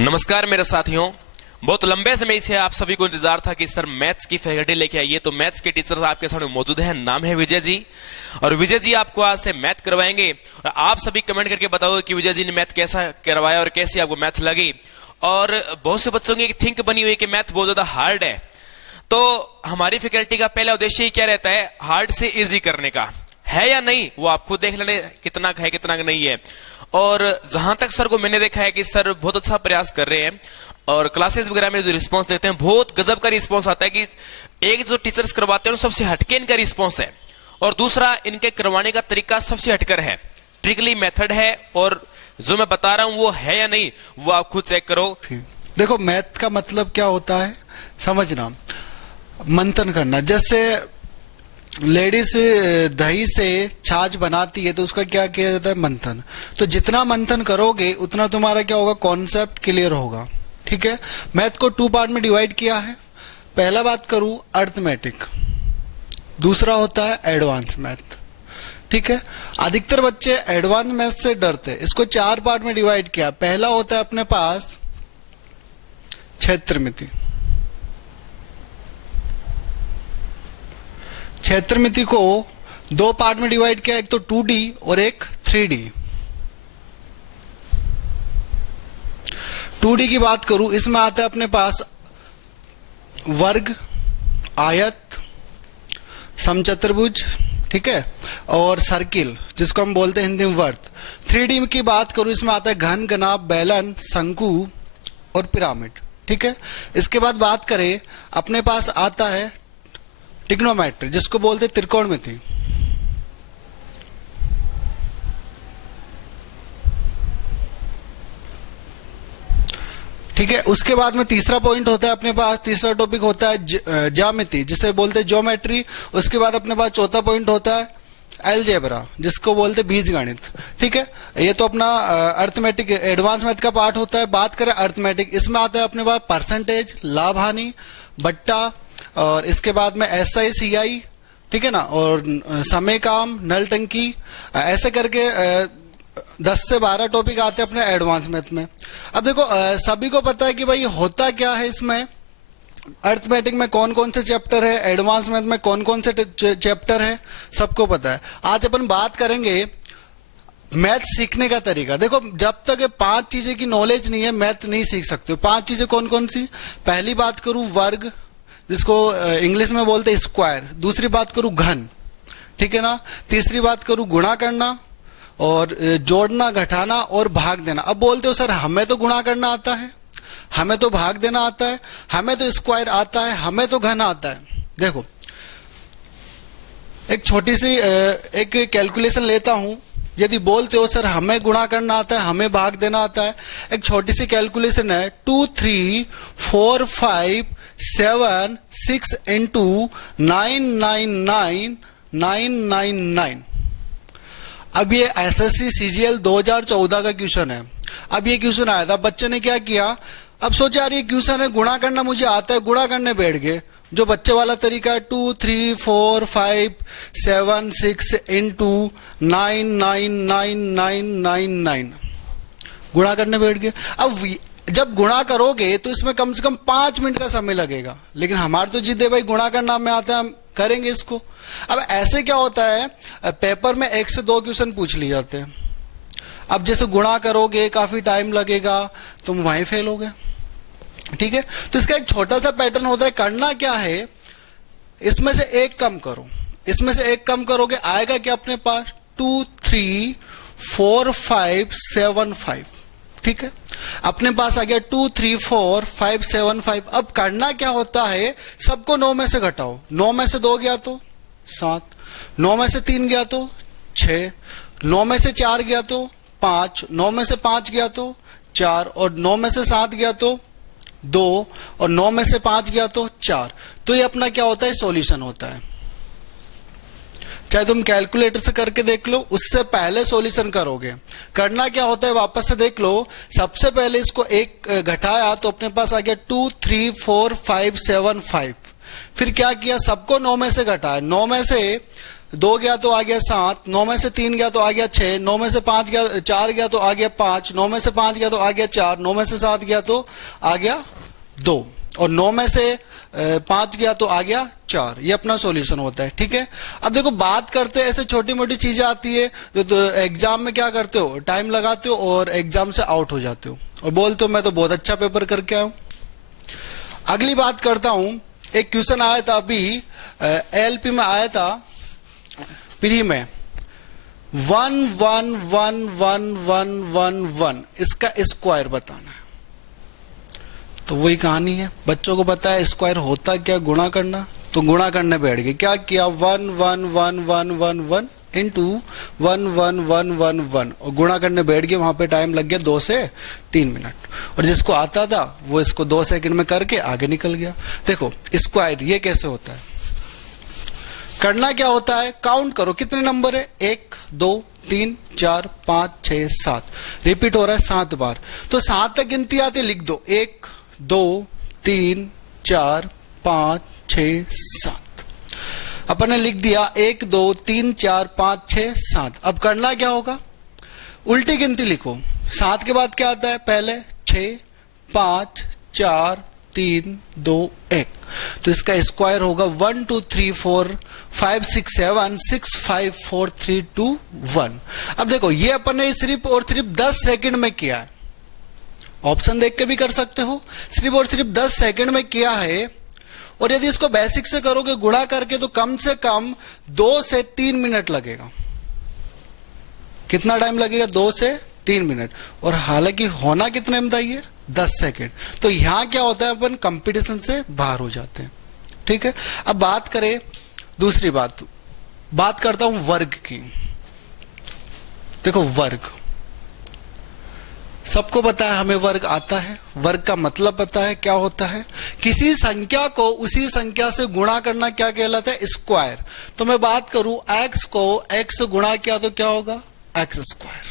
नमस्कार मेरे साथियों। बहुत लंबे समय से आप सभी को इंतजार था कि सर मैथ्स की फैकल्टी लेके आइए। तो मैथ्स के टीचर आपके सामने मौजूद हैं, नाम है विजय जी। और विजय जी आपको आज से मैथ करवाएंगे और आप सभी कमेंट करके बताओ कि विजय जी ने मैथ कैसा करवाया और कैसी आपको मैथ लगी। और बहुत से बच्चों की थिंक बनी हुई है कि मैथ बहुत ज्यादा हार्ड है। तो हमारी फैकल्टी का पहला उद्देश्य ही क्या रहता है, हार्ड से इजी करने का। है या नहीं वो आप खुद देख लेने, कितना है कितना नहीं है। और जहां तक सर को मैंने देखा है कि सर बहुत अच्छा प्रयास कर रहे हैं और क्लासेस वगैरह में जो रिस्पांस देते हैं बहुत गजब का रिस्पांस आता है कि एक जो टीचर्स करवाते हैं सबसे हटके इनका रिस्पांस है और दूसरा इनके करवाने का तरीका सबसे हटकर है, ट्रिकली मेथड है। और जो मैं बता रहा हूं वो है या नहीं वो आप खुद चेक करो। देखो मैथ का मतलब क्या होता है समझना, मंथन करना। जैसे लेडीज दही से छाछ बनाती है तो उसका क्या किया जाता है, मंथन। तो जितना मंथन करोगे उतना तुम्हारा क्या होगा, कॉन्सेप्ट क्लियर होगा। ठीक है, मैथ को 2 पार्ट में डिवाइड किया है। पहला बात करूं अर्थमेटिक, दूसरा होता है एडवांस मैथ। ठीक है, अधिकतर बच्चे एडवांस मैथ से डरते हैं। इसको 4 पार्ट में डिवाइड किया। पहला होता है अपने पास क्षेत्रमिति। क्षेत्रमिति को 2 पार्ट में डिवाइड किया, एक तो 2D और एक 3D। 2D की बात करूं, इसमें आता है अपने पास वर्ग, आयत, समचतुर्भुज, ठीक है, और सर्किल जिसको हम बोलते हैं हिंदी में वर्त। 3D की बात करूं, इसमें आता है घन, घनाभ, बेलन, शंकु और पिरामिड। ठीक है, इसके बाद बात करें अपने पास आता है ट्रिग्नोमेट्री जिसको बोलते हैं त्रिकोणमिति। ठीक है, उसके बाद में तीसरा पॉइंट होता है अपने पास, तीसरा टॉपिक होता है ज्यामिति जिसे बोलते हैं ज्योमेट्री। उसके बाद अपने पास चौथा पॉइंट होता है अलजेब्रा जिसको बोलते हैं बीजगणित। ठीक है, ये तो अपना अर्थमेटिक एडवांस मैथ का पार्ट होता है। बात करें अर्थमेटिक, इसमें आता है अपने पास परसेंटेज, लाभ हानि, बट्टा, और इसके बाद में SI CI, ठीक है ना, और समय काम, नल टंकी, ऐसे करके 10 से 12 टॉपिक आते हैं अपने एडवांस मैथ में। अब देखो सभी को पता है कि भाई होता क्या है इसमें, अर्थमेटिक में कौन कौन से चैप्टर है, एडवांस मैथ में कौन कौन से चैप्टर है, सबको पता है। आज अपन बात करेंगे मैथ सीखने का तरीका। देखो जब तक 5 चीजें की नॉलेज नहीं है मैथ नहीं सीख सकते। 5 चीजें कौन कौन सी, पहली बात करूं वर्ग जिसको इंग्लिश में बोलते हैं स्क्वायर, दूसरी बात करूं घन, ठीक है ना, तीसरी बात करूं गुणा करना और जोड़ना, घटाना और भाग देना। अब बोलते हो सर हमें तो गुणा करना आता है, हमें तो भाग देना आता है, हमें तो स्क्वायर आता है, हमें तो घन आता है। देखो एक छोटी सी एक कैलकुलेशन लेता हूं। यदि बोलते हो सर हमें गुणा करना आता है, हमें भाग देना आता है, एक छोटी सी कैलकुलेशन है 2 3 4 5 7 6 into 999 999। अब ये SSC CGL 2014 का क्वेश्चन है। अब ये क्वेश्चन आया था, बच्चे ने क्या किया, अब सोचा यार ये क्वेश्चन है, गुणा करना मुझे आता है, गुणा करने बैठ गए। जो बच्चे वाला तरीका है 2 3 4 5 7 6 into 99999, गुणा करने बैठ गए। अब जब गुणा करोगे तो इसमें कम से कम 5 मिनट का समय लगेगा, लेकिन हमारे तो जिद है भाई गुणा करना में आता है, हम करेंगे इसको। अब ऐसे क्या होता है, पेपर में 1 से 2 क्वेश्चन पूछ लिए जाते हैं। अब जैसे गुणा करोगे काफी टाइम लगेगा, तुम वहीं फेल हो गए। ठीक है, तो इसका एक छोटा सा पैटर्न होता है, करना क्या है, इसमें से एक कम करो, इसमें से एक कम करोगे आएगा क्या अपने पास 2 3 4 5 7 5। ठीक है, अपने पास आ गया 2 3 4 5 7 5। अब करना क्या होता है, सबको 9 में से घटाओ। 9 में से 2 गया तो 7, 9 में से 3 गया तो 6, 9 में से 4 गया तो 5, 9 में से 5 गया तो 4, और 9 में से 7 गया तो 2, और 9 में से 5 गया तो 4। तो ये अपना क्या होता है, सॉल्यूशन होता है। चाहे तुम कैलकुलेटर से करके देख लो, उससे पहले सॉल्यूशन करोगे। करना क्या होता है वापस से देख लो, सबसे पहले इसको एक घटाया तो अपने पास आ गया 2 3 4 5 7 5। फिर क्या किया, सबको 9 में से घटाया, 9 में से 2 गया तो आ गया 7, 9 में से 3 गया तो आ गया 6, 9 में से 5 गया 4 गया तो आ गया 5, 9 में से 5 गया तो आ गया 4, 9 में से 7 गया तो आ गया 2, और 9 में से 5 गया तो आ गया 4। ये अपना सॉल्यूशन होता है। ठीक है, अब देखो बात करते हैं, ऐसे छोटी मोटी चीजें आती है जो तो एग्जाम में क्या करते हो, टाइम लगाते हो और एग्जाम से आउट हो जाते हो और बोलते हो मैं तो बहुत अच्छा पेपर करके आया हूं। अगली बात करता हूं, एक क्वेश्चन आया था अभी एलपी में आया था प्री में, 1 1 1 1 1 1 1 इसका स्क्वायर बताना है। तो वही कहानी है, बच्चों को पता है स्क्वायर होता क्या, गुणा करना, तो गुणा करने बैठ गए। क्या किया, 1 1 1 1 1 1 इंटू 1 1 1 1 1 और गुणा करने बैठ गए। वहां पे टाइम लग गया 2 से 3 मिनट, और जिसको आता था वो इसको 2 सेकंड में करके आगे निकल गया। देखो स्क्वायर ये कैसे होता है, करना क्या होता है, काउंट करो कितने नंबर है, 1 2 3 4 5 6 7, रिपीट हो रहा है 7 बार। तो 7 तक गिनती आती, लिख दो 1 2 3 4 5 6 7। अपन ने लिख दिया 1 2 3 4 5 6 7। अब करना क्या होगा, उल्टी गिनती लिखो। 7 के बाद क्या आता है, पहले 6 5 4 3 2 1। तो इसका स्क्वायर होगा 1 2 3 4 5 6 7 6 5 4 3 2 1। अब देखो ये अपन ने सिर्फ और सिर्फ 10 सेकंड में किया है, ऑप्शन देख के भी कर सकते हो, सिर्फ और सिर्फ 10 सेकंड में किया है। और यदि इसको बेसिक से करोगे गुणा करके तो कम से कम 2 से 3 मिनट लगेगा। कितना टाइम लगेगा, 2 से 3 मिनट, और हालांकि होना कितने में बताइए, 10 सेकंड। तो यहां क्या होता है, अपन कंपटीशन से बाहर हो जाते हैं। ठीक है, अब बात करें दूसरी बात करता हूं वर्ग की। देखो वर्ग सबको पता है, हमें वर्ग आता है, वर्ग का मतलब पता है क्या होता है, किसी संख्या को उसी संख्या से गुणा करना क्या कहलाता है, स्क्वायर। तो मैं बात करूं x को x से गुणा किया तो क्या होगा, x स्क्वायर।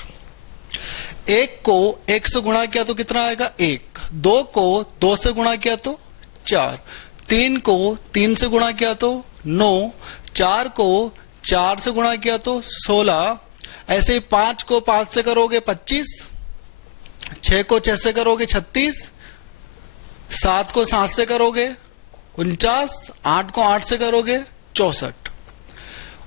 1 को 1 से गुणा किया तो कितना आएगा, 1। 2 को 2 से गुणा किया तो 4। 3 को 3 से गुणा किया तो 9। 4 को 4 से गुणा किया तो 16। ऐसे ही 5 को 5 से करोगे 25। 6 को 6 से करोगे 36। 7 को 7 से करोगे 49। 8 को 8 से करोगे 64।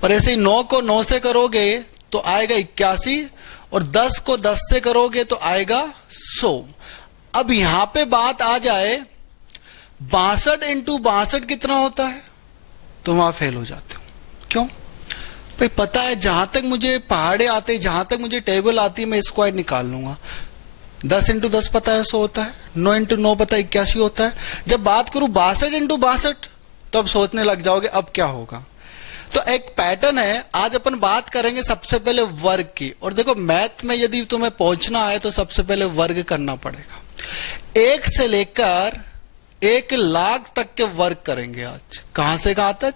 और ऐसे ही 9 को 9 से करोगे तो आएगा 81। और 10 को 10 से करोगे तो आएगा 100। अब यहां पे बात आ जाए 62 इंटू 62 कितना होता है, तो वहां फेल हो जाते हो। क्यों भाई, पता है जहां तक मुझे पहाड़े आते, जहां तक मुझे टेबल आती है, मैं स्क्वायर निकाल लूंगा। 10 इंटू 10 पता है 100 होता है, 9 इंटू 9 पता है 81 होता है। जब बात करूं 62 इंटू 62 तो अब सोचने लग जाओगे अब क्या होगा। तो एक पैटर्न है, आज अपन बात करेंगे सबसे पहले वर्ग की। और देखो मैथ में यदि तुम्हें पहुंचना है तो सबसे पहले वर्ग करना पड़ेगा। 1 से लेकर 1 लाख तक के वर्ग करेंगे आज। कहां से कहां तक,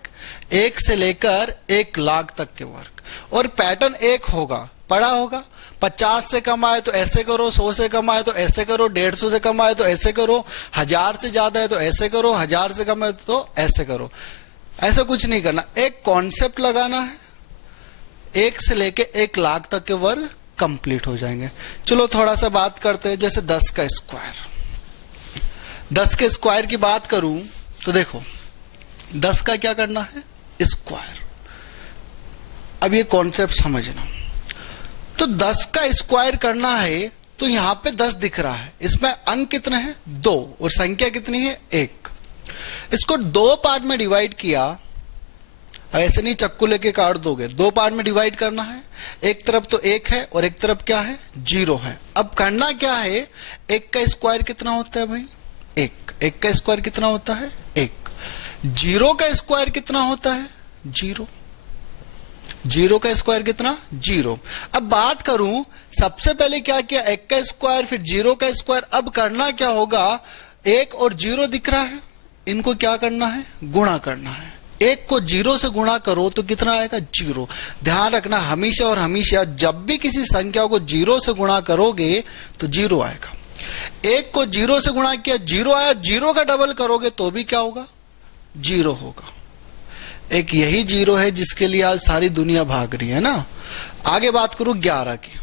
1 से लेकर 1 लाख तक के वर्ग। और पैटर्न एक होगा, पढ़ा होगा, 50 से कम आए तो ऐसे करो, 100 से कम आए तो ऐसे करो, 150 से कम आए तो ऐसे करो, 1000 से ज्यादा है तो ऐसे करो, 1000 से कम है तो ऐसे करो। ऐसा कुछ नहीं करना, एक कॉन्सेप्ट लगाना है। 1 से लेके 1 लाख तक के वर्ग कंप्लीट हो जाएंगे। चलो थोड़ा सा बात करते हैं, जैसे 10 का स्क्वायर। 10 के स्क्वायर की बात करूं तो देखो 10 का क्या करना है, स्क्वायर। अब ये कॉन्सेप्ट समझना। तो 10 का स्क्वायर करना है तो यहां पे 10 दिख रहा है, इसमें अंक कितने हैं, 2, और संख्या कितनी है, 1। इसको 2 पार्ट में डिवाइड किया, ऐसे नहीं चक्कू लेके काट दोगे, 2 पार्ट में डिवाइड करना है। एक तरफ तो 1 है और एक तरफ क्या है, 0 है। अब करना क्या है, 1 का स्क्वायर कितना होता है भाई, 1। 1 का स्क्वायर कितना होता है, 1। 0 का स्क्वायर कितना होता है, 0। 0 का स्क्वायर कितना, 0। अब बात करूं, सबसे पहले क्या किया, 1 का स्क्वायर फिर 0 का स्क्वायर। अब करना क्या होगा, 1 और 0 दिख रहा है, इनको क्या करना है, गुणा करना है। 1 को 0 से गुणा करो तो कितना आएगा, 0। ध्यान रखना हमेशा और हमेशा जब भी किसी संख्या को 0 से गुणा करोगे तो 0 आएगा। 1 को 0 से गुणा किया, 0 आया, 0 का डबल करोगे तो भी क्या होगा, 0 होगा। एक यही जीरो है जिसके लिए आज सारी दुनिया भाग रही है ना। आगे बात करूं 11 की।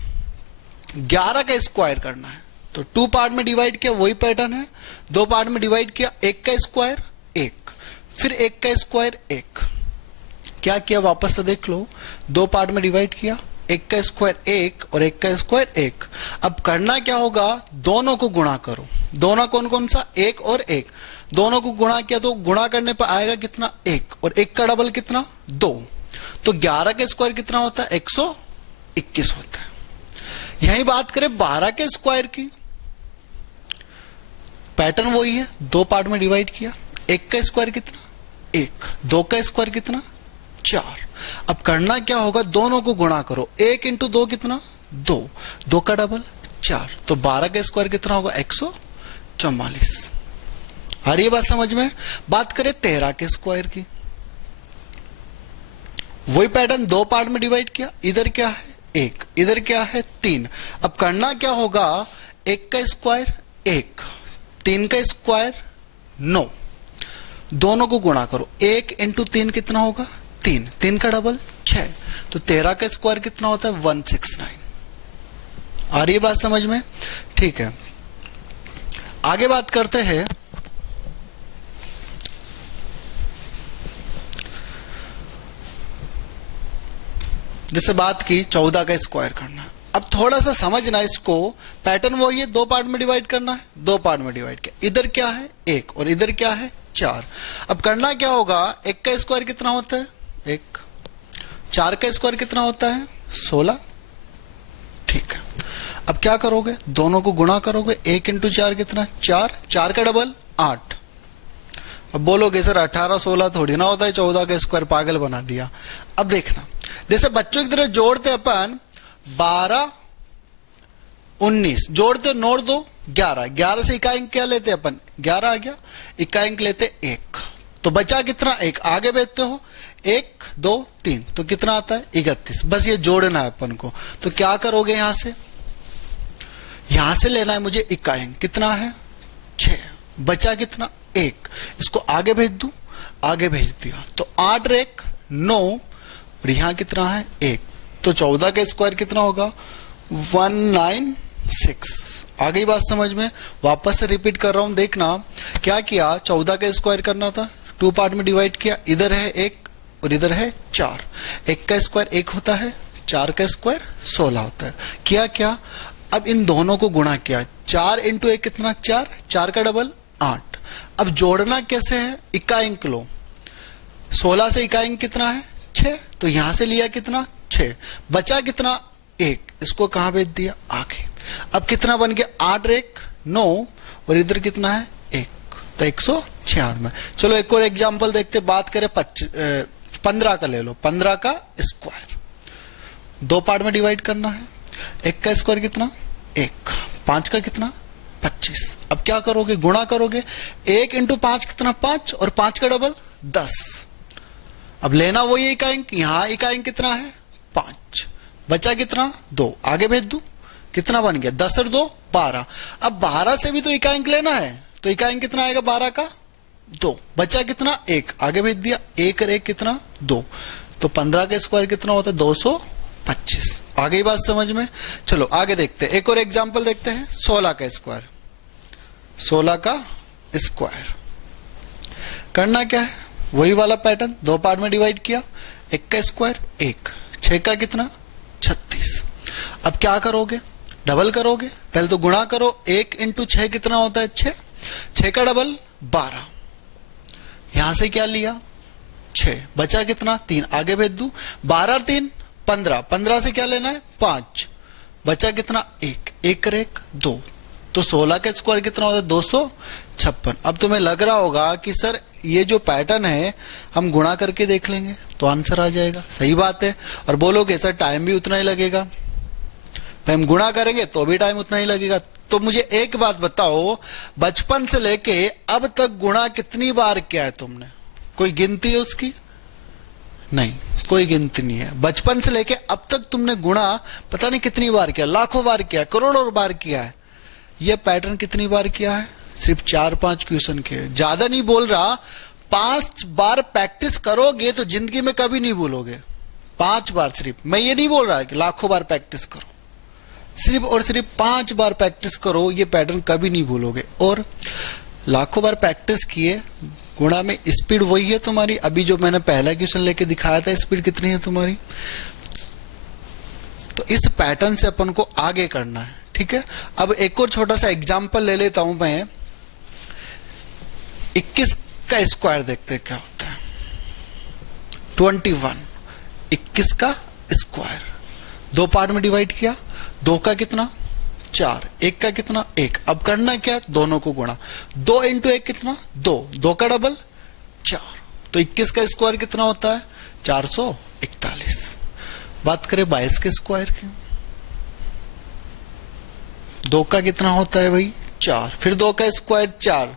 11 का स्क्वायर करना है तो 2 पार्ट में डिवाइड किया, वही पैटर्न है। 2 पार्ट में डिवाइड किया, 1 का स्क्वायर 1, फिर 1 का स्क्वायर 1। क्या किया वापस से देख लो। 2 पार्ट में डिवाइड किया, 1 का स्क्वायर 1 और 1 का स्क्वायर 1। अब करना क्या होगा, दोनों को गुणा करो। दोनों कौन कौन सा, 1 और 1, दोनों को गुणा किया तो गुणा करने पर आएगा कितना, 1, और 1 का डबल कितना, 2। तो 11 का स्क्वायर कितना होता है, 121 होता है। यही बात करें 12 के स्क्वायर की, पैटर्न वही है। 2 पार्ट में डिवाइड किया, 1 का स्क्वायर कितना, 1, 2 का स्क्वायर कितना, 4। अब करना क्या होगा, दोनों को गुणा करो। 1 इंटू 2 कितना, 2, 2 का डबल 4। तो 12 का स्क्वायर कितना होगा, 144। आ रही है बात समझ में। बात करें 13 के स्क्वायर की, वही पैटर्न। 2 पार्ट में डिवाइड किया, इधर क्या है 1, इधर क्या है 3। अब करना क्या होगा, 1 का स्क्वायर 1, 3 का स्क्वायर 9, दोनों को गुणा करो। 1 इंटू 3 कितना होगा, 3, 3 का डबल 6। तो 13 का स्क्वायर कितना होता है, 169। आ रही है बात समझ में, ठीक है। आगे बात करते हैं जैसे बात की 14 का स्क्वायर करना। अब थोड़ा सा समझना इसको, पैटर्न वही है। 2 पार्ट में डिवाइड करना है, 2 पार्ट में डिवाइड किया, इधर क्या है 1 और इधर क्या है 4। अब करना क्या होगा, 1 का स्क्वायर कितना होता है 1, 4 का स्क्वायर कितना होता है 16, ठीक है। अब क्या करोगे, दोनों को गुणा करोगे। 1 इंटू 4 कितना, 4, 4 का डबल 8। अब बोलोगे सर 18 16 थोड़ी ना होता है, 14 का स्क्वायर, पागल बना दिया। अब देखना, जैसे बच्चों की तरह जोड़ते अपन 12 19 जोड़ते, नोट दो 11, 11 से इकाई अंक क्या लेते अपन, 11 आ गया, इकाई अंक लेते 1, तो बचा कितना 1, आगे भेजते हो 1 2 3, तो कितना आता है 31। बस ये जोड़ना है अपन को। तो क्या करोगे, यहां से लेना है मुझे इकाई अंक, कितना है 6, बचा कितना 1, इसको आगे भेज दूं, आगे भेज दिया तो 8 रेक 9, और यहां कितना है 1, तो 14 का स्क्वायर कितना होगा 196। आ गई बात समझ में। वापस से रिपीट कर रहा हूं, देखना क्या किया, 14 का स्क्वायर करना था, 2 पार्ट में डिवाइड किया, इधर है 1 और इधर है 4। 1 का स्क्वायर 1 होता है, 4 का स्क्वायर 16 होता है। किया क्या, अब इन दोनों को गुणा किया, 4 इंटू 1 कितना 4, 4 का डबल 8। अब जोड़ना कैसे है, इकाई अंक लो, 16 से इकाई अंक कितना है 6, तो यहां से लिया कितना 6, बचा कितना 1, इसको कहां भेज दिया आगे। अब कितना बन गया 8 रेक 9 और इधर कितना है 1, तो 196। चलो एक और एग्जांपल देखते, बात करें 15 का ले लो, 15 का स्क्वायर 2 पार्ट में डिवाइड करना है। 1 का स्क्वायर कितना 1, 5 का कितना 25। अब क्या करोगे, गुणा करोगे, 1 इंटू 5 कितना 5, और 5 का डबल 10। अब लेना वही इकाई अंक, यहां इकाई अंक कितना है 5, बचा कितना 2, आगे भेज दूं, कितना बन गया 10 और 2 12। अब 12 से भी तो इकाई अंक लेना है, तो इकाई अंक कितना आएगा 12 का 2, बचा कितना 1, आगे भेज दिया, 1 और 1 कितना 2, तो 15 का स्क्वायर कितना होता है 225। आ गई बात समझ में। चलो आगे देखते हैं, एक और एग्जांपल देखते हैं, 16 का स्क्वायर। 16 का स्क्वायर करना क्या है, वही वाला पैटर्न, 2 पार्ट में डिवाइड किया, 1 का स्क्वायर 1, 6 का कितना 36। अब क्या करोगे, डबल करोगे, पहले तो गुणा करो, 1 इंटू 6 कितना होता है 6, 6 का डबल 12, यहां से क्या लिया 6, बचा कितना 3, आगे भेज दूं, 12 3 15, 15 से क्या लेना है 5, बचा कितना 1, 1 और 1 2, तो 16 का स्क्वायर कितना होता है 256। अब तुम्हें लग रहा होगा कि सर ये जो पैटर्न है हम गुणा करके देख लेंगे तो आंसर आ जाएगा, सही बात है। और बोलोगे सर टाइम भी उतना ही लगेगा, भाई हम गुणा करेंगे तो भी टाइम उतना ही लगेगा। तो मुझे एक बात बताओ, बचपन से लेके अब तक गुणा कितनी बार किया है तुमने, कोई गिनती है उसकी, नहीं कोई गिनती नहीं है। बचपन से लेके अब तक तुमने गुणा पता नहीं कितनी बार किया, लाखों बार किया, करोड़ों बार किया है। यह पैटर्न कितनी बार किया है, सिर्फ 4-5 क्वेश्चन के, ज्यादा नहीं बोल रहा, 5 बार प्रैक्टिस करोगे तो जिंदगी में कभी नहीं भूलोगे। 5 बार सिर्फ, मैं ये नहीं बोल रहा कि लाखों बार प्रैक्टिस करो, सिर्फ और सिर्फ 5 बार प्रैक्टिस करो, ये पैटर्न कभी नहीं भूलोगे। और लाखों बार प्रैक्टिस किए, गुणा में स्पीड वही है तुम्हारी। अभी जो मैंने पहला क्वेश्चन लेके दिखाया था, स्पीड कितनी है तुम्हारी। तो इस पैटर्न से अपन को आगे करना है, ठीक है। अब एक और छोटा सा एग्जांपल ले लेता हूं मैं। 21 का स्क्वायर देखते हैं क्या होता है। 21, 21 का स्क्वायर 2 पार्ट में डिवाइड किया, 2 का कितना 4, 1 का कितना 1। अब करना क्या, दोनों को गुणा। 2 इंटू 1 कितना 2, 2 का डबल 4। तो 21 का स्क्वायर कितना होता है 441। बात करें 22 के स्क्वायर की, 2 का कितना होता है भाई 4, फिर 2 का स्क्वायर 4।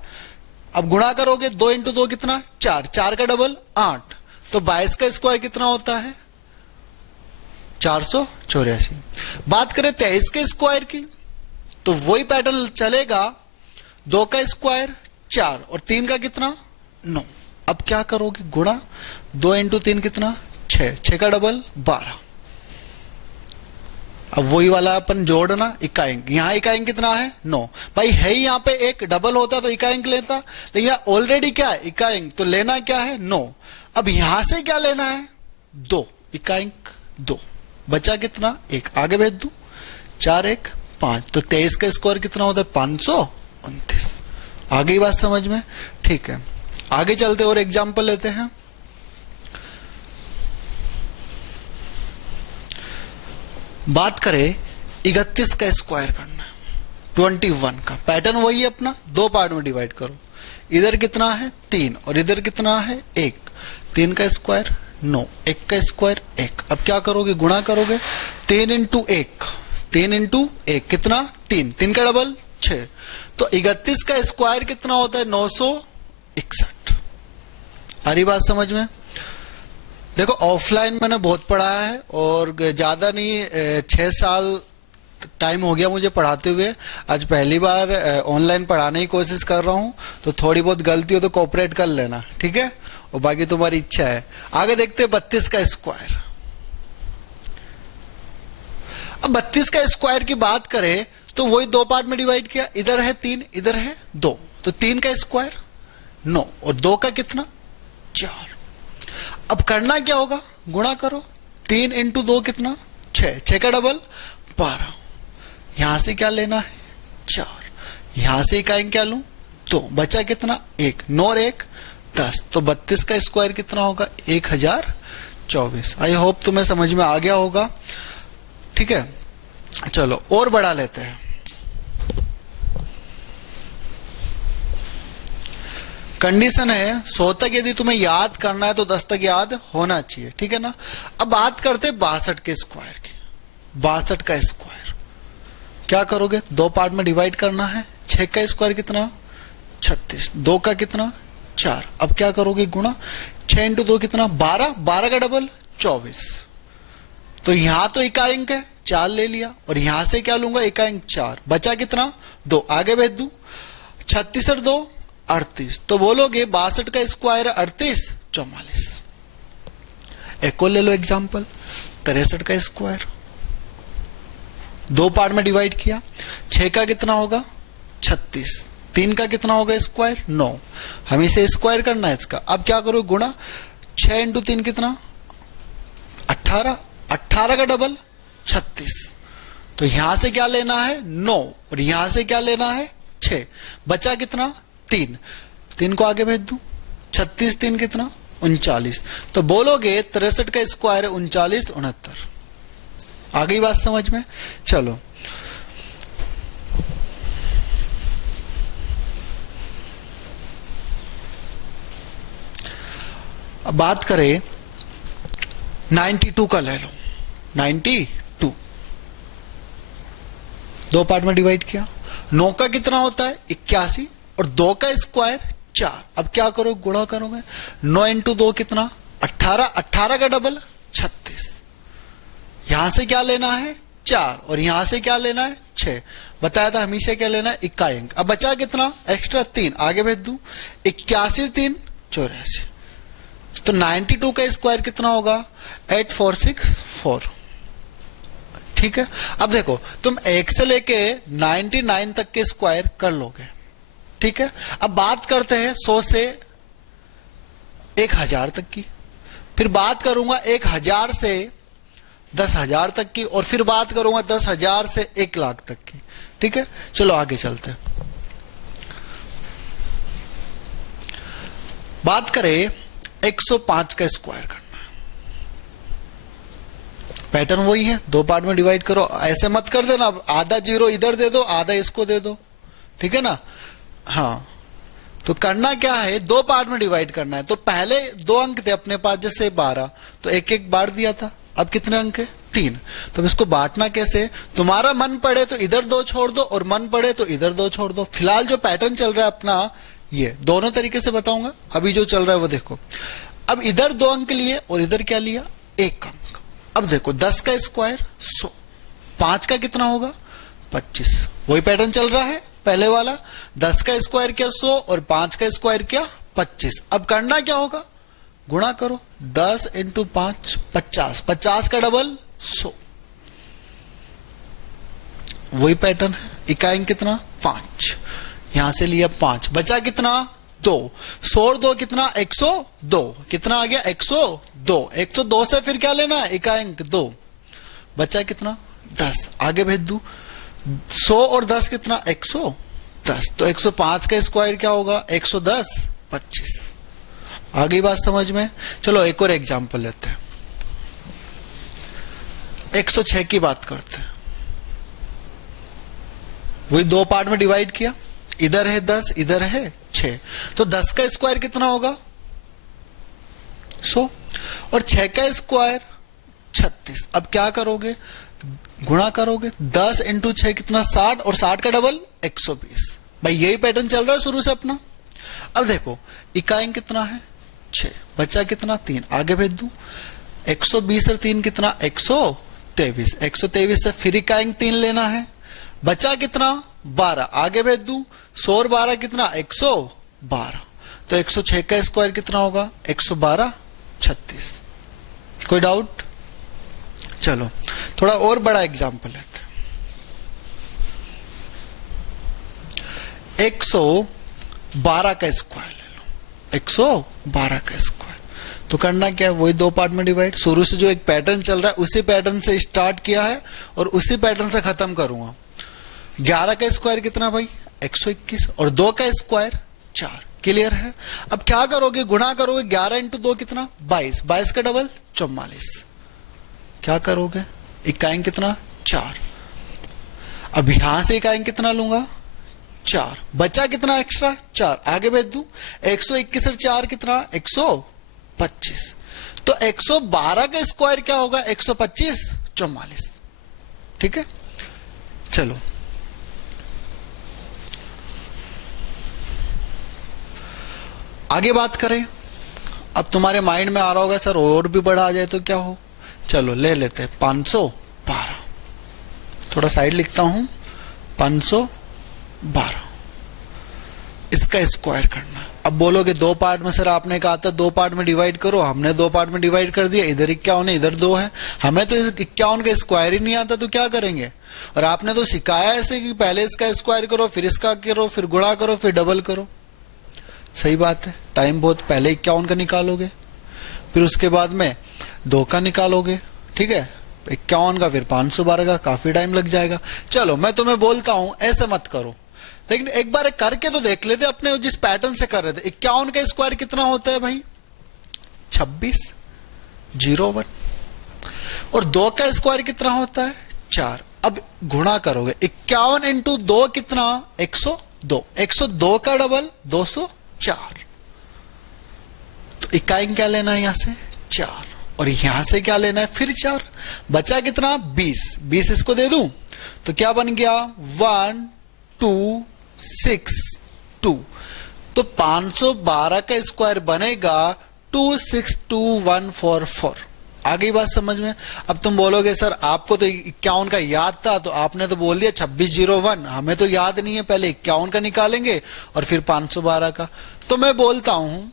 अब गुणा करोगे 2 इंटू 2 कितना 4, 4 का डबल 8। तो 22 का स्क्वायर कितना होता है 484। बात करें 23 के स्क्वायर की, तो वही पैटर्न चलेगा। 2 का स्क्वायर 4 और 3 का कितना 9। अब क्या करोगे गुणा, 2 इंटू 3 कितना 6, 6 का डबल 12। अब वही वाला अपन जोड़ना, इकाइंक। यहां इकाइंक कितना है 9। भाई है ही यहां पे एक, डबल होता तो इकाइंक लेता, लेकिन यहां ऑलरेडी क्या है इकाइंक, तो लेना क्या है 9। अब यहां से क्या लेना है 2, इकाइंक 2, बचा कितना 1, आगे भेज दू 4 1 5। तो 23 का स्क्वायर कितना होता है 529। आगे बात समझ में, ठीक है। आगे चलते और एग्जाम्पल लेते हैं। बात करें 31 का स्क्वायर करना है, 21 का। पैटर्न वही है अपना, 2 पार्ट में डिवाइड करो। इधर कितना है 3 और इधर कितना है 1। 3 का स्क्वायर 9, 1 का स्क्वायर 1। अब क्या करोगे गुणा करोगे, 3 इंटू 1, 3 इंटू 1 कितना 3, 3 का डबल 6। तो 31 का स्क्वायर कितना होता है 961। आ रही बात समझ में। देखो ऑफलाइन मैंने बहुत पढ़ाया है और ज्यादा नहीं, 6 साल टाइम हो गया मुझे पढ़ाते हुए। आज पहली बार ऑनलाइन पढ़ाने की कोशिश कर रहा हूं, तो थोड़ी बहुत गलती हो तो कोऑपरेट कर लेना, ठीक है। और बाकी तुम्हारी इच्छा है। आगे देखते हैं 32 का स्क्वायर। अब 32 का स्क्वायर की बात करें तो वही 2 पार्ट में डिवाइड किया, इधर है 3, इधर है 2। तो 3 का स्क्वायर 9 और 2 का कितना 4। अब करना क्या होगा, गुणा करो। 3 इंटू 2 कितना 6, 6 का डबल 12। यहां से क्या लेना है 4, यहां से इकाइंक क्या लूं 2, बचा कितना 1, 9 और 1 10। तो 32 का स्क्वायर कितना होगा 1024। आई होप तुम्हें समझ में आ गया होगा, ठीक है। चलो और बढ़ा लेते हैं। कंडीशन है 100 तक यदि तुम्हें याद करना है तो 10 तक याद होना चाहिए, ठीक है ना। अब बात करते हैं 62 के स्क्वायर की। 62 का स्क्वायर क्या करोगे, 2 पार्ट में डिवाइड करना है। 6 का स्क्वायर कितना 36, 2 का कितना 4। अब क्या करोगे गुणा, 6 इंटू 2 कितना 12, 12 का डबल 24। तो यहां तो इकाइंक है 4 ले लिया और यहां से क्या लूंगा इकाइंक 4, बचा कितना 2, आगे भेज दू। 36 और 2 38। तो बोलोगे 62 का स्क्वायर 38 44। एक और ले लो एग्जांपल, 63 का स्क्वायर 2 पार्ट में डिवाइड किया। 6 का कितना होगा 36, 3 का कितना होगा स्क्वायर 9। हम इसे स्क्वायर करना है इसका। अब क्या करो गुणा, 6 इंटू 3 कितना 18, 18 का डबल 36। तो यहां से क्या लेना है 9 और यहां से क्या लेना है 6, बचा कितना 3, 3 को आगे भेज दू। 36 3 कितना 39। तो बोलोगे 63 का स्क्वायर है 39 69। आ गई बात समझ में। चलो अब बात करें 92 का ले लो। 92 2 पार्ट में डिवाइड किया। 9 का कितना होता है 81 और 2 का स्क्वायर 4। अब क्या करो गुणा करोगे, 9 इंटू 2 कितना 18, 18 का डबल 36। यहां से क्या लेना है 4 और यहां से क्या लेना है 6। बताया था हमेशा क्या लेना है इकाइंक। अब बचा कितना एक्स्ट्रा 3, आगे भेज दू। 81 3 84। तो 92 का स्क्वायर कितना होगा? 8464। ठीक है, अब देखो तुम 1 से लेके 99 तक के स्क्वायर कर लोगे। ठीक है, अब बात करते हैं 100 से 1000 तक की, फिर बात करूंगा 1000 से 10,000 तक की, और फिर बात करूंगा 10,000 से 1 लाख तक की। ठीक है, चलो आगे चलते हैं। बात करें 105 का स्क्वायर करना है। पैटर्न वही है, 2 पार्ट में डिवाइड करो। ऐसे मत कर देना, आधा 0 इधर दे दो, आधा इसको दे दो। ठीक है ना? हाँ, तो करना क्या है, 2 पार्ट में डिवाइड करना है। तो पहले 2 अंक थे अपने पास, जैसे 12, तो एक एक बांट दिया था। अब कितने अंक है? 3। तो इसको बांटना कैसे? तुम्हारा मन पड़े तो इधर 2 छोड़ दो, और मन पड़े तो इधर 2 छोड़ दो। फिलहाल जो पैटर्न चल रहा है अपना, ये दोनों तरीके से बताऊंगा। अभी जो चल रहा है वो देखो, अब इधर 2 अंक लिए और इधर क्या लिया? 1 अंक। अब देखो 10 का स्क्वायर 100, 5 का कितना होगा? 25। वही पैटर्न चल रहा है पहले वाला, 10 का स्क्वायर क्या 100, और 5 का स्क्वायर क्या 25। अब करना क्या होगा? गुणा करो, 10 इंटू 5 50, 50 का डबल 100। वही पैटर्न है, इकाई कितना? 5। यहां से लिया 5, बचा कितना? 2। 100 और 2 कितना? 102। कितना आ गया? 102। 102 से फिर क्या लेना है? इकाई 2। बचा कितना? 10। आगे भेज दू, 100 और 10 कितना? 110। तो 105 का स्क्वायर क्या होगा? 110 25। आ गई बात समझ में? चलो एक और एग्जांपल लेते हैं, 106 की बात करते हैं। वही 2 पार्ट में डिवाइड किया, इधर है 10, इधर है 6। तो 10 का स्क्वायर कितना होगा? 100, और 6 का स्क्वायर 36। अब क्या करोगे? गुणा करोगे, 10 इंटू 6 कितना? 60, और 60 का डबल 120। भाई यही पैटर्न चल रहा है शुरू से अपना। अब देखो इकाई कितना है? 6। बचा कितना? 3। आगे भेज दू, 120 और 3 कितना? 123। 123 से फिर इकाई 3 लेना है, बचा कितना? 12। आगे भेज दू, 100 और 12 कितना? 112। तो 106 का स्क्वायर कितना होगा? 112 36। कोई डाउट? चलो थोड़ा और बड़ा एग्जांपल लेते हैं, 112 का स्क्वायर ले लो। 112 का स्क्वायर तो करना क्या है? वही 2 पार्ट में डिवाइड। शुरू से जो एक पैटर्न चल रहा है उसी पैटर्न से स्टार्ट किया है और उसी पैटर्न से खत्म करूंगा। 11 का स्क्वायर कितना भाई? 121, और 2 का स्क्वायर 4। क्लियर है? अब क्या करोगे? गुणा करोगे, 11 इंटू 2 कितना? 22। 22 का डबल 44। क्या करोगे? इकाई कितना? 4। अब यहां से इकाई कितना लूंगा? 4। बचा कितना एक्स्ट्रा? 4। आगे भेज दू, 121 और 4 कितना? 125। तो 112 का स्क्वायर क्या होगा? 125 44। ठीक है, चलो आगे बात करें। अब तुम्हारे माइंड में आ रहा होगा सर और भी बड़ा आ जाए तो क्या हो? चलो ले लेते हैं 512। थोड़ा साइड लिखता हूं, 512 इसका स्क्वायर करना है। अब बोलोगे 2 पार्ट में सर आपने कहा था 2 पार्ट में डिवाइड करो, हमने 2 पार्ट में डिवाइड कर दिया। इधर 51 है, इधर 2 है, हमें तो 51 का स्क्वायर ही नहीं आता, तो क्या करेंगे? और आपने तो सिखाया ऐसे कि पहले इसका स्क्वायर करो, फिर इसका करो, फिर गुणा करो, फिर डबल करो। सही बात है, टाइम बहुत, पहले 51 का निकालोगे, फिर उसके बाद में 2 का निकालोगे, ठीक है, 51 का, फिर 512 का, काफी टाइम लग जाएगा। चलो मैं तुम्हें बोलता हूं ऐसे मत करो, लेकिन एक बार करके तो देख लेते अपने जिस पैटर्न से कर रहे थे। 51 का स्क्वायर कितना होता है भाई? 2601। और 2 का स्क्वायर कितना होता है? 4। अब गुणा करोगे, 51 इंटू 2 कितना? 102। 102 का डबल 204। तो इकाई क्या लेना है? यहां से 4, और यहां से क्या लेना है? फिर 4। बचा कितना? 20। 20 इसको दे दूं तो क्या बन गया? 1262। तो 512 का स्क्वायर बनेगा 262144। आ गई बात समझ में? अब तुम बोलोगे सर आपको तो 51 का याद था, तो आपने तो बोल दिया 2601, हमें तो याद नहीं है, पहले 51 का निकालेंगे और फिर 512 का। तो मैं बोलता हूं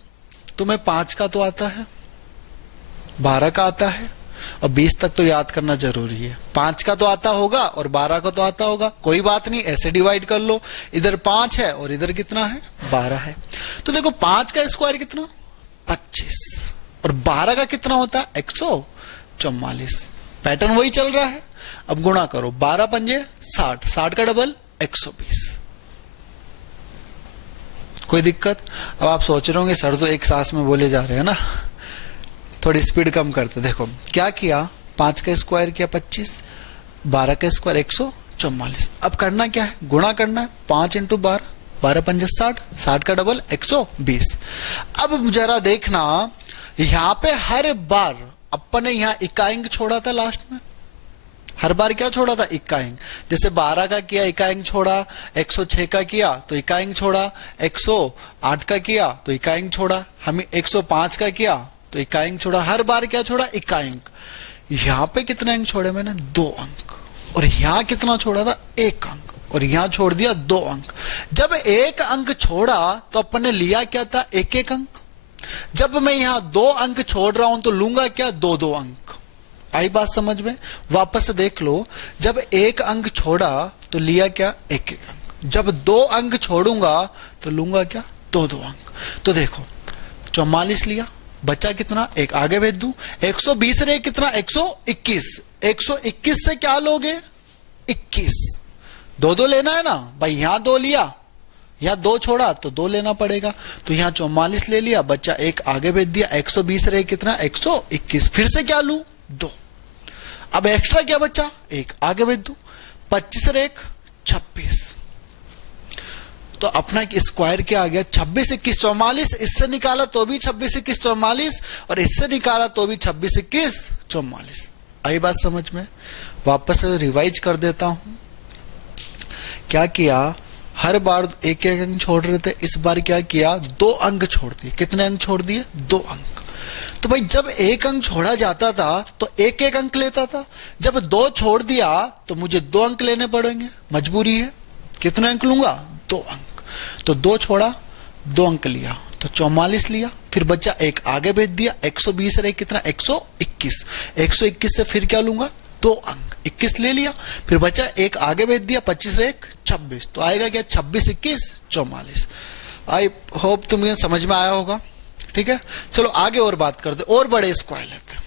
तुम्हें 5 का तो आता है, 12 का आता है और 20 तक तो याद करना जरूरी है। 5 का तो आता होगा और 12 का तो आता होगा, कोई बात नहीं, ऐसे डिवाइड कर लो, इधर 5 है और इधर कितना है 12 है। तो देखो 5 का स्क्वायर कितना 25 और 12 का कितना होता है 144। पैटर्न वही चल रहा है। अब गुणा करो, 12 पंजे 60, 60 का डबल 120। कोई दिक्कत? अब आप सोच रहे होंगे सर तो एक सांस में बोले जा रहे हैं ना, थोड़ी स्पीड कम करते। देखो क्या किया, 5 का स्क्वायर किया 25, 12 का स्क्वायर 144। अब करना क्या है, गुणा करना है, 5 इंटू 12, 12 पंजे 60, 60 का डबल 120। अब जरा देखना, यहां पे हर बार अपन ने यहां इकाई छोड़ा था लास्ट में, हर बार क्या छोड़ा था इकाई। जैसे 12 का किया इकाई छोड़ा, 106 का किया तो इकाई छोड़ा, 108 का किया तो इकाई छोड़ा, हमें 105 का किया तो इकाई छोड़ा, हर बार क्या छोड़ा इकाई। यहां पे कितने अंक छोड़े मैंने 2 अंक, और यहां कितना छोड़ा था 1 अंक, और यहां छोड़ दिया 2 अंक। जब 1 अंक छोड़ा तो अपन ने लिया क्या था 1-1 अंक। जब मैं यहां 2 अंक छोड़ रहा हूं तो लूंगा क्या 2-2 अंक। आई बात समझ में? वापस से देख लो, जब 1 अंक छोड़ा तो लिया क्या 1-1 अंक, जब 2 अंक छोड़ूंगा तो लूंगा क्या 2-2 अंक। तो देखो 44 लिया, बचा कितना 1, आगे भेज दूं, 120 रहे कितना 121, 121 से क्या लोगे 21, 2-2 लेना है ना भाई, यहां 2 लिया, यहां 2 छोड़ा तो 2 लेना पड़ेगा, तो यहां 44 ले लिया, बच्चा 1 आगे भेज दिया, 120 रहे कितना 121, फिर से क्या लू 2, अब एक्स्ट्रा क्या बच्चा 1 आगे भेज दू, 25 रहे 26, तो अपना स्क्वायर क्या आ गया 26, 21, 44। इससे निकाला तो भी 26, 21, 44 और इससे निकाला तो भी 26, 21, 44। आई बात समझ में? वापस से रिवाइज कर देता हूं। क्या किया, हर बार 1-1 अंक छोड़ रहे थे, इस बार क्या किया 2 अंक छोड़ दिए। कितने अंक छोड़ दिए 2 अंक। तो भाई जब 1 अंक छोड़ा जाता था तो 1-1 अंक लेता था, जब 2 छोड़ दिया तो मुझे 2 अंक लेने पड़ेंगे, मजबूरी है। कितने अंक लूंगा 2 अंक, तो 2 छोड़ा 2 अंक लिया तो 44 लिया, फिर बच्चा 1 आगे भेज दिया, 120 रहे कितना 121, 121 से फिर क्या लूंगा 2 अंक, 21 ले लिया, फिर बच्चा 1 आगे भेज दिया, 25 रहे 26, तो आएगा क्या 26, 21, 44। आई होप तुम्हें समझ में आया होगा। ठीक है, चलो आगे और बात करते, और बड़े स्क्वायर लेते हैं।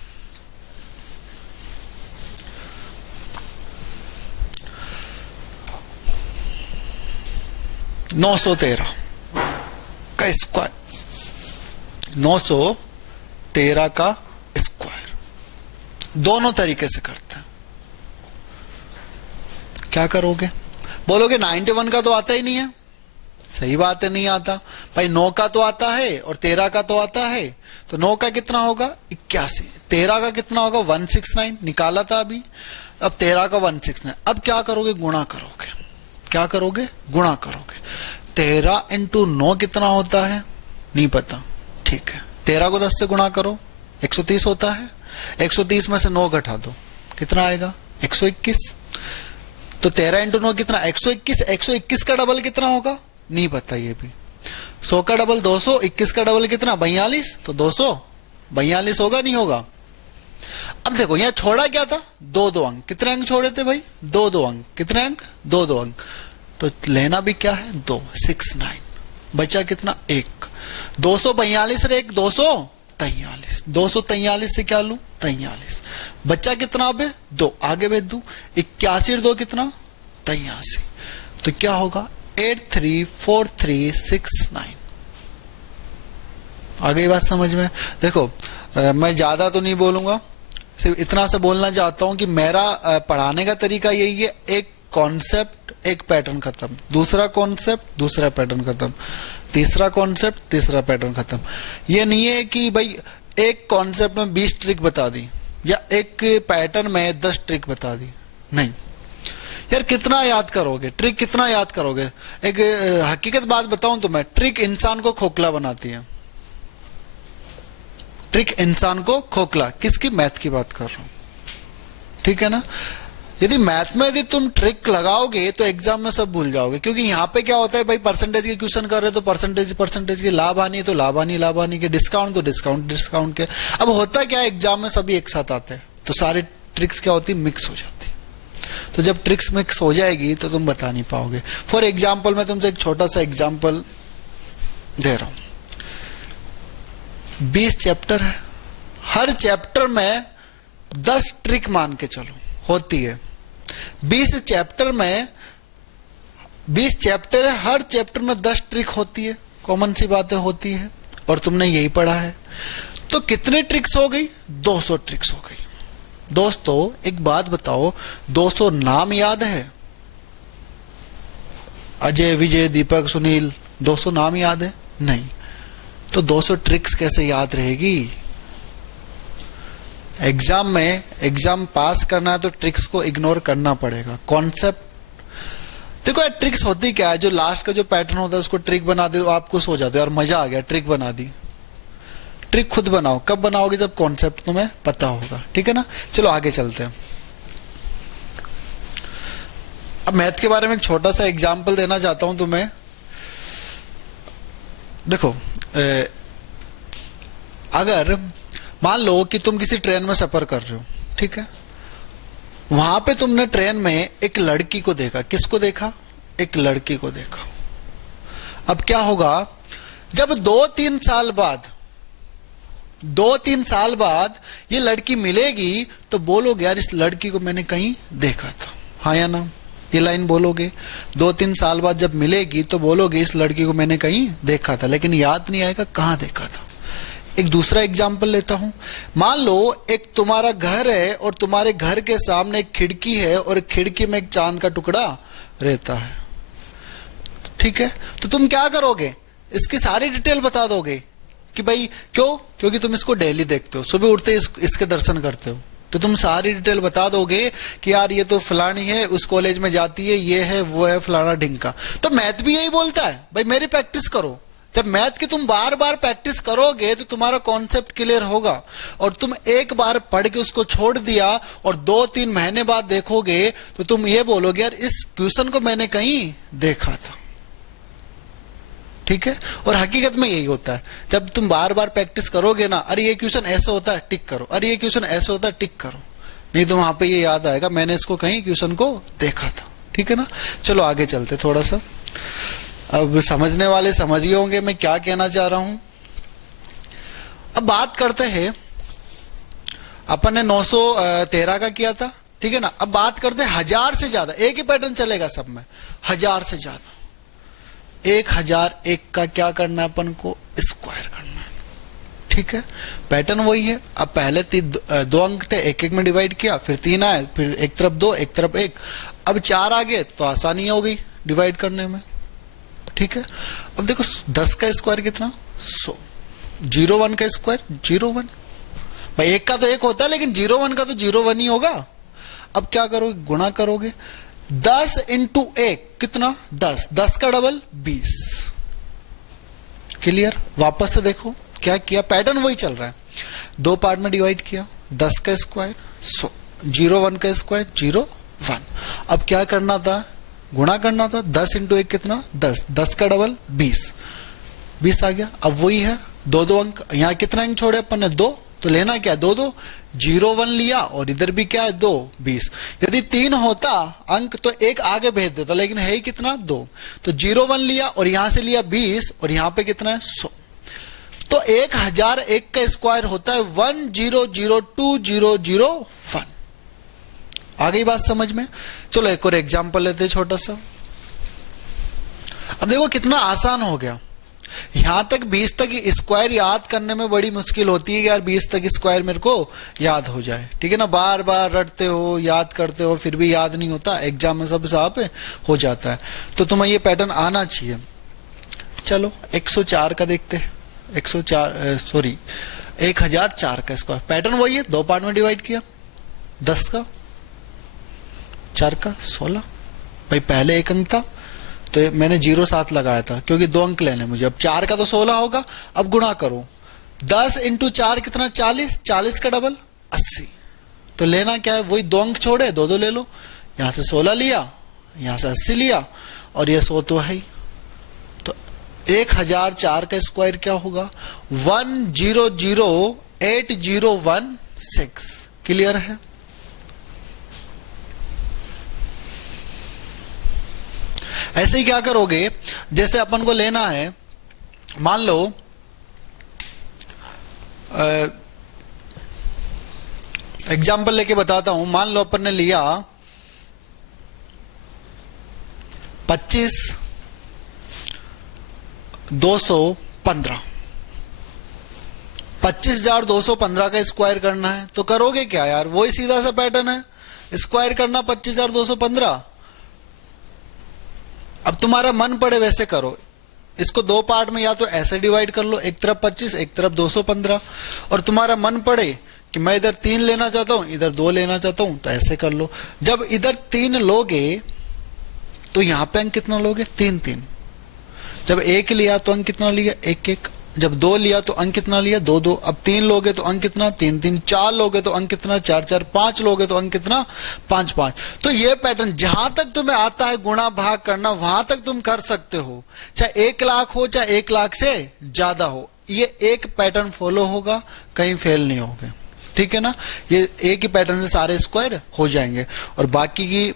$913 का स्क्वायर, 913 का स्क्वायर दोनों तरीके से करते हैं। क्या करोगे, बोलोगे 91 का तो आता ही नहीं है। सही बात है, नहीं आता भाई। 9 का तो आता है और 13 का तो आता है, तो 9 का कितना होगा 81, 13 का कितना होगा 169, निकाला था अभी। अब 13 का 169, अब क्या करोगे गुणा करोगे। क्या करोगे गुणा करोगे। 13 इंटू 9 कितना होता है नहीं पता, ठीक है। 13 को 10 से गुणा करो 130 होता है, 130 में से 9 घटा दो कितना आएगा 121। तो 13 इंटू 9 कितना 121, 121 का डबल कितना होगा नहीं पता ये भी। 100 का डबल 200, 21 का डबल कितना 42, तो 242 होगा नहीं होगा। अब देखो यहाँ छोड़ा क्या था 2-2 अंक, कितने अंक छोड़े थे भाई 2-2 अंक, कितने अंक 2-2 अंक, तो लेना भी क्या है 2, 69, बचा कितना 1, 242 रे 1 243, 243 से क्या लूं 43, बच्चा कितना अब 2 आगे भेज दू, 81 और 2 कितना 83, तो क्या होगा 834369। आ गई बात समझ में? देखो मैं ज्यादा तो नहीं बोलूंगा, सिर्फ इतना से बोलना चाहता हूं कि मेरा पढ़ाने का तरीका यही है, एक कॉन्सेप्ट एक पैटर्न खत्म, दूसरा कॉन्सेप्ट दूसरा पैटर्न खत्म, तीसरा कॉन्सेप्ट तीसरा पैटर्न खत्म। ये नहीं है कि भाई एक कॉन्सेप्ट में 20 ट्रिक बता दी या एक पैटर्न में 10 ट्रिक बता दी, नहीं यार। कितना याद करोगे ट्रिक, कितना याद करोगे। एक हकीकत बात बताऊं तो मैं, ट्रिक इंसान को खोखला बनाती है, ट्रिक इंसान को खोखला। किसकी? मैथ की बात कर रहा हूं, ठीक है ना। यदि मैथ में यदि तुम ट्रिक लगाओगे तो एग्जाम में सब भूल जाओगे, क्योंकि यहाँ पे क्या होता है भाई, परसेंटेज के क्वेश्चन कर रहे तो परसेंटेज के, लाभ हानि तो लाभ हानि के, डिस्काउंट तो डिस्काउंट के। अब होता क्या है, एग्जाम में सभी एक साथ आते हैं तो सारी ट्रिक्स क्या होती, मिक्स हो जाती। तो जब ट्रिक्स मिक्स हो जाएगी तो तुम बता नहीं पाओगे। फॉर एग्जाम्पल मैं तुमसे एक छोटा सा एग्जाम्पल दे रहा हूं। 20 चैप्टर है, हर चैप्टर में 10 ट्रिक मान के चलो होती है। 20 चैप्टर है, हर चैप्टर में 10 ट्रिक होती है, कॉमन सी बातें होती है, और तुमने यही पढ़ा है। तो कितने ट्रिक्स हो गई, 200 ट्रिक्स हो गई। दोस्तों एक बात बताओ, 200 नाम याद है? अजय, विजय, दीपक, सुनील, 200 नाम याद है? नहीं। तो 200 ट्रिक्स कैसे याद रहेगी? एग्जाम में, एग्जाम पास करना है तो ट्रिक्स को इग्नोर करना पड़ेगा। कॉन्सेप्ट देखो यार, ट्रिक्स होती क्या है, जो लास्ट का जो पैटर्न होता है उसको ट्रिक बना दे तो आप खुश हो जाते हो, और मजा आ गया, ट्रिक बना दी। ट्रिक खुद बनाओ, कब बनाओगे, जब कॉन्सेप्ट तुम्हें पता होगा, ठीक है ना। चलो आगे चलते हैं। अब मैथ के बारे में एक छोटा सा एग्जाम्पल देना चाहता हूं तुम्हें। देखो अगर मान लो कि तुम किसी ट्रेन में सफर कर रहे हो, ठीक है, वहां पे तुमने ट्रेन में एक लड़की को देखा। किसको देखा? एक लड़की को देखा। अब क्या होगा, जब 2-3 साल बाद ये लड़की मिलेगी तो बोलोगे यार इस लड़की को मैंने कहीं देखा था, हाँ या ना? ये लाइन बोलोगे। 2-3 साल बाद जब मिलेगी तो बोलोगे इस लड़की को मैंने कहीं देखा था, लेकिन याद नहीं आएगा कहां देखा था। एक दूसरा एग्जाम्पल लेता हूं। मान लो एक तुम्हारा घर है और तुम्हारे घर के सामने एक खिड़की है और खिड़की में एक चांद का टुकड़ा रहता है, ठीक है। तो तुम क्या करोगे, इसकी सारी डिटेल बता दोगे कि भाई क्यों, क्योंकि तुम इसको डेली देखते हो, सुबह उठते इसके दर्शन करते हो, तो तुम सारी डिटेल बता दोगे कि यार ये तो फलानी है, उस कॉलेज में जाती है, ये है वो है फलाना ढिंका। तो मैथ भी यही बोलता है, भाई मेरी प्रैक्टिस करो। जब मैथ की तुम बार बार प्रैक्टिस करोगे तो तुम्हारा कॉन्सेप्ट क्लियर होगा, और तुम एक बार पढ़ के उसको छोड़ दिया और 2-3 महीने बाद देखोगे तो तुम ये बोलोगे यार इस क्वेश्चन को मैंने कहीं देखा था, ठीक है। और हकीकत में यही होता है, जब तुम बार बार प्रैक्टिस करोगे ना, अरे ये क्वेश्चन ऐसे होता है टिक करो, अरे ये क्वेश्चन ऐसे होता है टिक करो, नहीं तो वहां पे ये याद आएगा मैंने इसको कहीं क्वेश्चन को देखा था, ठीक है ना। चलो आगे चलते थोड़ा सा। अब समझने वाले समझ गए होंगे मैं क्या कहना चाह रहा हूं। अब बात करते हैं, अपन ने 913 का किया था, ठीक है ना। अब बात करते हैं 1000 से ज्यादा, एक ही पैटर्न चलेगा सब में, 1000 से ज्यादा। 1001 का क्या करना है, अपन को स्क्वायर करना है, ठीक है। पैटर्न वही है। अब पहले 2 अंक थे, 1-1 में डिवाइड किया, फिर 3 आए, फिर एक तरफ 2 एक तरफ 1, अब 4 आ गए तो आसानी हो गई डिवाइड करने में, ठीक है। अब देखो 10 का स्क्वायर कितना, 100। 0-1 का स्क्वायर 0-1, भाई 1 का तो 1 होता है, लेकिन 0-1 का तो 0-1 ही होगा। अब क्या करोगे, गुणा करोगे। 10 × 1 कितना, 10, 10 का डबल 20। क्लियर। वापस से देखो क्या किया, पैटर्न वही चल रहा है। 2 पार्ट में डिवाइड किया, 10 का स्क्वायर 100, 0-1 का स्क्वायर 0-1। अब क्या करना था, गुणा करना था। 10 × 1 कितना, 10, 10 का डबल 20, 20 आ गया। अब वही है, 2 अंक, यहां कितना अंक छोड़े अपन ने, 2, तो लेना क्या, 2, 0-1 लिया, और इधर भी क्या है 2, 20। यदि 3 होता अंक तो 1 आगे भेज देता, लेकिन है ही कितना, 2, तो 0-1 लिया और यहां से लिया 20, और यहां पे कितना है 100। तो 1001 का स्क्वायर होता है 10020001। आ गई बात समझ में। चलो एक और एग्जांपल लेते हैं छोटा सा। अब देखो कितना आसान हो गया। यहां तक 20 तक स्क्वायर याद करने में बड़ी मुश्किल होती है कि यार 20 तक स्क्वायर मेरे को याद हो जाए, ठीक है ना। बार बार रटते हो, याद करते हो, फिर भी याद नहीं होता, एग्जाम में सब साफ हो जाता है। तो तुम्हें ये पैटर्न आना चाहिए। चलो 104 का देखते हैं। 1004 का स्क्वायर, पैटर्न वही है, 2 पार्ट में डिवाइड किया, 10 का, 4 का 16। भाई पहले 1 अंक था तो मैंने 0 साथ लगाया था, क्योंकि 2 अंक लेने मुझे। अब 4 का तो 16 होगा। अब गुणा करो, 10 × 4 कितना, 40, 40 का डबल 80, तो लेना क्या है, वही 2 अंक छोड़े, 2 ले लो। यहां से 16 लिया, यहां से 80 लिया, और ये 100 तो है ही। तो 1004 का स्क्वायर क्या होगा, 1008016। क्लियर है। ऐसे ही क्या करोगे, जैसे अपन को लेना है, मान लो एग्जाम्पल लेके बताता हूं। मान लो अपन ने लिया 25,215, 25,215 का स्क्वायर करना है। तो करोगे क्या यार, वही सीधा सा पैटर्न है, स्क्वायर करना 25,215। अब तुम्हारा मन पड़े वैसे करो, इसको 2 पार्ट में या तो ऐसे डिवाइड कर लो, एक तरफ 25 एक तरफ 215, और तुम्हारा मन पड़े कि मैं इधर 3 लेना चाहता हूं इधर 2 लेना चाहता हूं तो ऐसे कर लो। जब इधर 3 लोगे तो यहां पे अंक कितना लोगे, 3 3। जब 1 लिया तो अंक कितना लिया, 1 1। जब 2 लिया तो अंक कितना लिया, 2 2। अब 3 लोगे तो अंक कितना, 3 3। 4 लोगे तो अंक कितना, 4 4। 5 लोगे तो अंक कितना, 5 5। तो ये पैटर्न जहां तक तुम्हें आता है गुणा भाग करना, वहां तक तुम कर सकते हो, चाहे 1 लाख हो चाहे 1 लाख से ज्यादा हो। ये एक पैटर्न फॉलो होगा, कहीं फेल नहीं होगे। ठीक है ना, ये एक ही पैटर्न से सारे स्क्वायर हो जाएंगे। और बाकी की